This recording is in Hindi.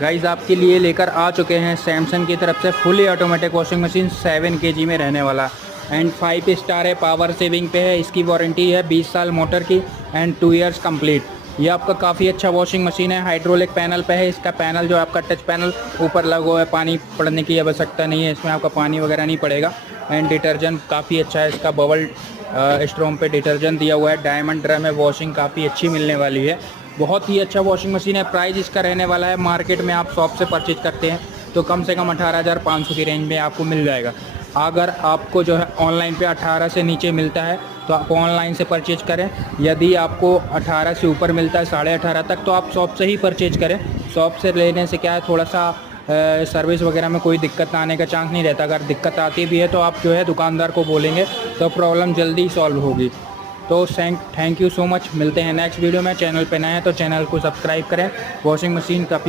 गाइस आपके लिए लेकर आ चुके हैं सैमसंग की तरफ से fully automatic washing machine 7 KG में रहने वाला एंड 5 स्टार है, पावर सेविंग पे है। इसकी वारंटी है 20 साल मोटर की एंड 2 इयर्स कंप्लीट। ये आपका काफ़ी अच्छा वॉशिंग मशीन है, हाइड्रोलिक पैनल पे है। इसका पैनल जो आपका टच पैनल ऊपर लगा हुआ है, पानी पड़ने की आवश्यकता नहीं है, इसमें आपका पानी वगैरह नहीं पड़ेगा। एंड डिटर्जेंट काफ़ी अच्छा है, इसका बबल स्ट्रॉम पे डिटर्जेंट दिया हुआ है। डायमंड ड्रम है, वॉशिंग काफ़ी अच्छी मिलने वाली है। बहुत ही अच्छा वॉशिंग मशीन है। प्राइस इसका रहने वाला है, मार्केट में आप शॉप से परचेज करते हैं तो कम से कम 18,500 की रेंज में आपको मिल जाएगा। अगर आपको जो है ऑनलाइन पे 18 से नीचे मिलता है तो आप ऑनलाइन से परचेज करें। यदि आपको 18 से ऊपर मिलता है, 18.5 तक, तो आप शॉप से ही परचेज करें। शॉप से लेने से क्या है, थोड़ा सा सर्विस वगैरह में कोई दिक्कत आने का चांस नहीं रहता। अगर दिक्कत आती भी है तो आप जो है दुकानदार को बोलेंगे तो प्रॉब्लम जल्दी सॉल्व होगी। तो थैंक यू सो मच। मिलते हैं नेक्स्ट वीडियो में। चैनल पे नए हैं तो चैनल को सब्सक्राइब करें। वॉशिंग मशीन काफ़ी